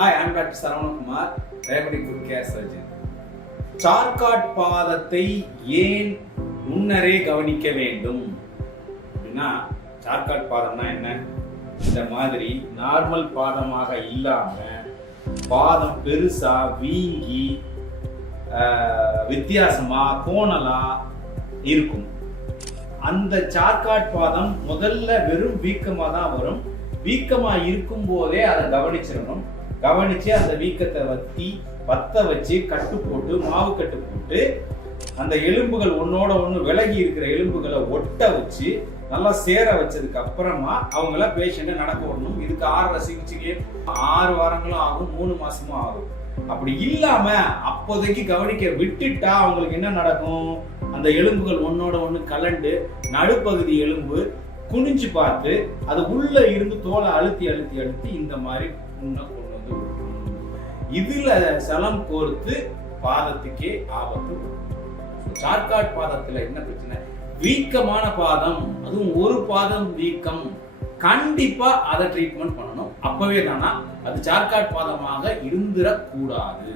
Hi, I'm Dr. Saravanan, diabetic foot care surgeon. சார்காட் பாதத்தை ஏன் முன்னரே கவனிக்க வேண்டும் அப்படின்னா, சார்காட் பாதம்னா என்ன? இந்த மாதிரி நார்மல் பாதமாக இல்லாம பாதம் பெருசா வீங்கி வித்தியாசமா கோணலா இருக்கும். அந்த சார்காட் பாதம் முதல்ல வெறும் வீக்கமா தான் வரும். வீக்கமா இருக்கும் போதே அதை கவனிச்சிடணும். கவனிச்சு அந்த வீக்கத்தை பத்த வச்சு கட்டு போட்டு மாவு கட்டு போட்டு அந்த எலும்புகள் ஒன்னோட ஒண்ணு விலகி இருக்கிற எலும்புகளை ஒட்ட வச்சு நல்லா சேர வச்சதுக்கு அப்புறமா அவங்கள பேஷண்ட நடக்க விடணும். இதுக்கு 6 சிகிச்சைக்கு 6 வாரங்களும் ஆகும், 3 மாசமும் ஆகும். அப்படி இல்லாம அப்போதைக்கு கவனிக்க விட்டுட்டா அவங்களுக்கு என்ன நடக்கும்? அந்த எலும்புகள் ஒன்னோட ஒண்ணு கலண்டு நடுப்பகுதி எலும்பு குனிஞ்சு பார்த்து அது உள்ள இருந்து தோலை அழுத்தி அழுத்தி அழுத்தி இந்த மாதிரி முன்ன கொண்டு வந்து இதுல சலம் கோர்த்து பாதத்துக்கே ஆபத்து. சார்காட் பாதத்துல என்ன பிரச்சனை? வீக்கமான பாதம், அதுவும் ஒரு பாதம் வீக்கம், கண்டிப்பா அதை ட்ரீட்மெண்ட் பண்ணணும். அப்பவே தானா அது சார்காட் பாதமாக இருந்துடக்கூடாது.